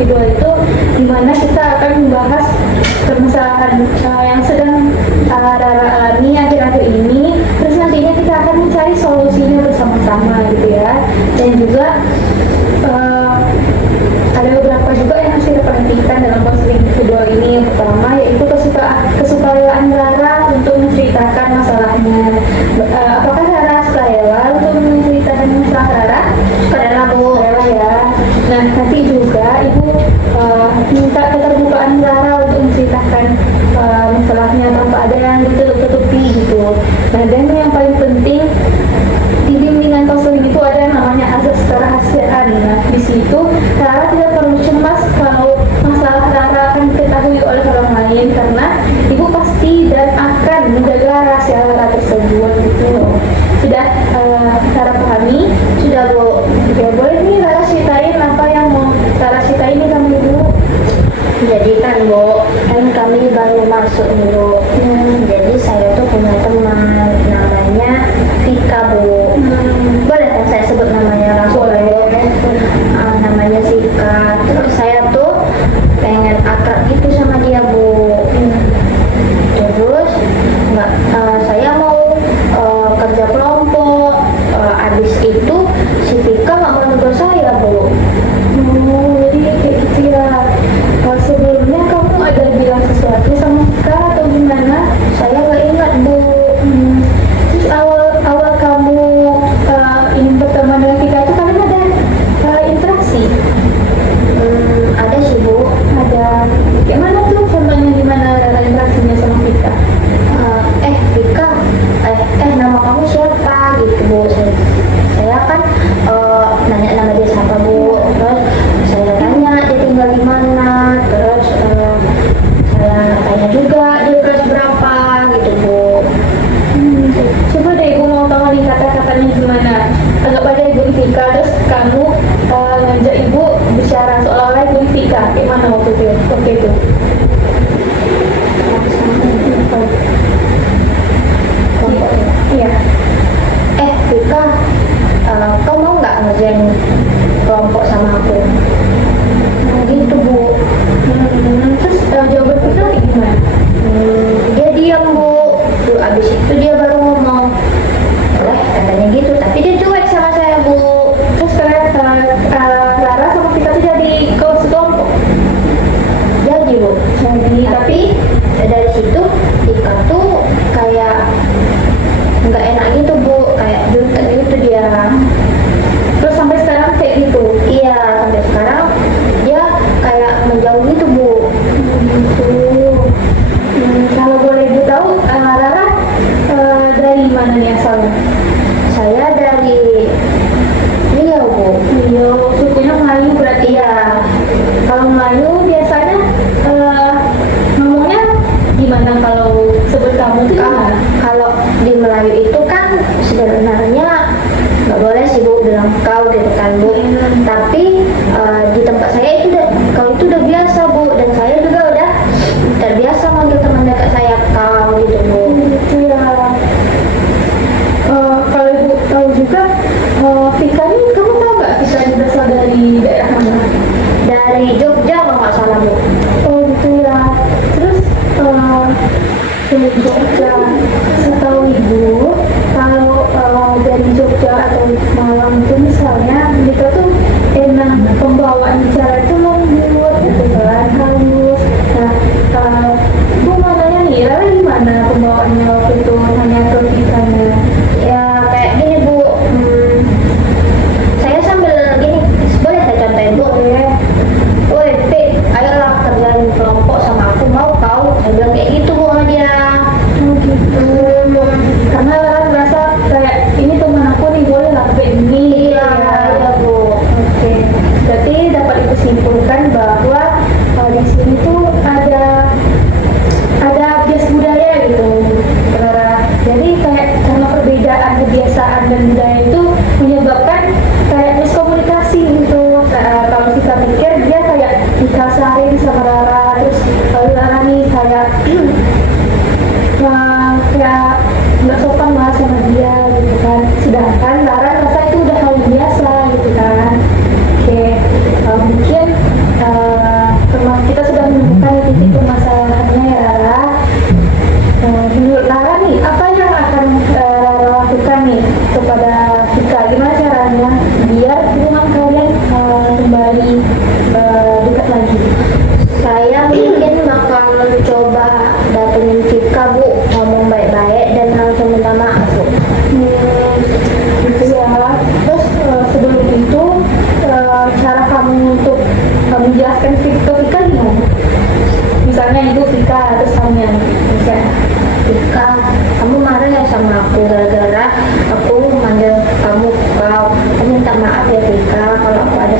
kedua itu dimana kita akan membahas permasalahan yang sedang Rara alami akhir-akhir ini, terus nantinya kita akan mencari solusinya bersama-sama gitu ya. Dan juga ada beberapa juga yang harus kita perhatikan dalam konseling kedua ini. Yang pertama yaitu kesukaan Rara untuk menceritakan masalahnya. Apakah Rara sukarela untuk menceritakan masalah Rara? Sukarela Bu, sukarela ya. Nah nanti juga Ibu minta keterbukaan Rara untuk menceritakan masalahnya tanpa ada yang ditutup-tutupi gitu. Nah dan yang paling penting di bimbingan konseling itu ada yang namanya azas kerahasiaan. Nah di situ Rara tidak perlu cemas kalau masalah Rara akan diketahui oleh orang lain, karena Ibu pasti dan akan menjaga rahasia Rara tersebut gitu. Sudah Rara pahami? Sudah Bu? Ya boleh nih Rara ceritain apa yang mau Rara ceritain nih sama Ibu. Jadi kan Bu, kan kami baru masuk nih Bu. Jadi saya tuh punya teman namanya Vika Bu. Boleh kan saya sebut namanya langsung Bu? Namanya Vika. Terus saya tuh pengen akrab gitu sama dia Bu. Terus saya mau kerja kelompok. Abis itu si Vika nggak mau negur saya Bu. Jadi kayak gitu ya. Sebelumnya kamu ada bilang sesuatu sama Vika atau gimana? Saya nggak ingat Bu. Terus awal kamu ingin berteman dengan Vika itu kalian ada interaksi? Ada sih Bu. Ada. Gimana tuh contohnya gimana Rara interaksinya sama Vika? Vika, nama kamu siapa gitu Bu. Saya kan nanya nama dia siapa Bu. Terus saya tanya dia tinggal di mana. Terus saya tanya juga dia kelas berapa gitu Bu. Coba deh Ibu mau tahu nih kata-katanya gimana. Anggap aja Ibu Vika, terus kamu ngajak Ibu bicara seolah-olah Ibu Vika. Gimana waktu itu? Oke itu. Iya. Vika, kau mau nggak ngerjain kelompok sama aku? Gitu Bu. Terus jawaban Vika gimana? Dia diam Bu. Tuh, abis itu dia baru ngomong, boleh katanya gitu, tapi dia cuek sama saya Bu. Terus kalian Rara sama Vika tuh jadi sekelompok? Jadi Bu. Jadi Tapi dari situ Vika tuh kayak nggak enak gitu Bu, kayak jutek gitu dia. terus sampai sekarang kayak gitu? Iya, sampai sekarang dia kayak menjauh gitu Bu. Gitu. Kalau boleh Ibu tahu, Rara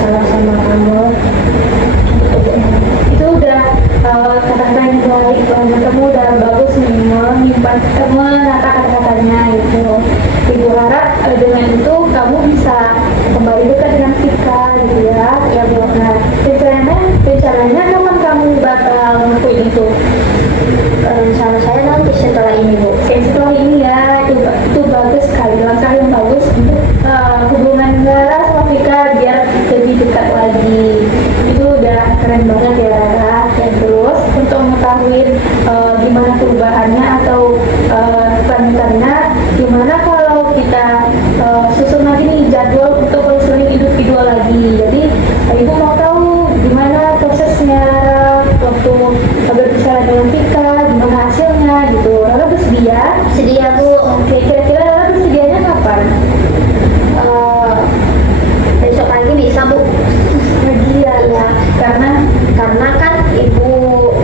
salah sama kamu. Itu udah kata-kata yang baik banget, kamu udah bagus nih menyimpan menata kata-katanya gitu. Ibu harap dengan itu kamu bisa kembali dekat dengan Vika gitu ya. Ya Bu. Nah, rencananya kapan kamu bakal ngelakuin itu? Rencana saya nanti setelah ini Bu. Setelah ini ya, itu bagus sekali, langkah yang bagus untuk hubungan Rara sama Vika biar lebih dekat lagi. Itu udah keren banget ya Rara. Ya, terus untuk mengetahui gimana perubahannya atau kelanjutannya, gimana kalau kita susun lagi nih jadwal untuk konseling individual lagi. Jadi ibu mau tahu gimana prosesnya waktu berbicara dengan Vika, gimana hasilnya gitu. Rara bersedia? Sedia Bu. Oke, kira-kira Rara bersedianya kapan? Besok pagi bisa Bu. Lagi ya, Karena kan Ibu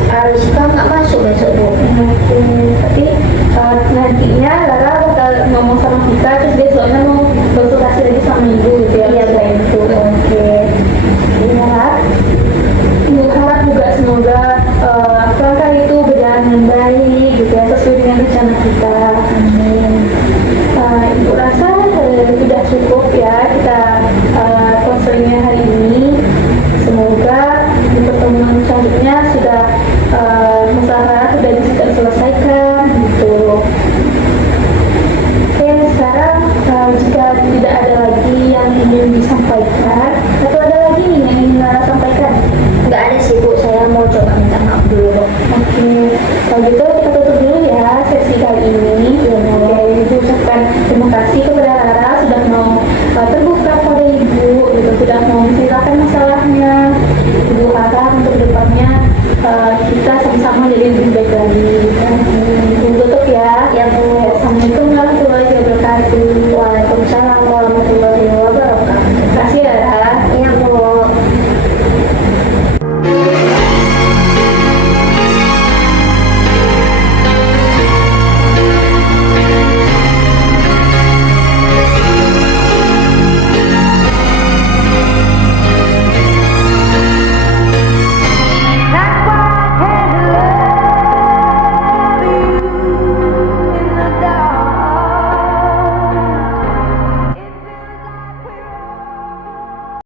Ariska nggak masuk besok Bu. berarti nantinya Rara bakal ngomong sama Vika, terus dia soalnya mau konsultasi lagi sama ibu gitu ya. Iya, setelah itu. Oke. Ibu harap juga semoga langkah itu berjalan dengan baik gitu ya, sesuai dengan rencana kita. Amin. Ibu rasa sudah cukup ya kita konselingnya hari ini. Semoga di pertemuan selanjutnya sudah masalah sudah bisa terselesaikan gitu. Oke, sekarang jika tidak ada lagi yang ingin disampaikan atau ada lagi nih yang ingin Rara sampaikan? Nggak ada sih Bu. Saya mau coba minta maaf dulu. Oke, kalau gitu kita tutup dulu ya sesi kali ini. Oke, ibu ucapkan terima kasih kepada Rara sudah mau terbuka pada ibu, gitu, sudah mau menceritakan masalahnya. Ibu harap untuk depannya kita sama-sama jadi lebih baik lagi.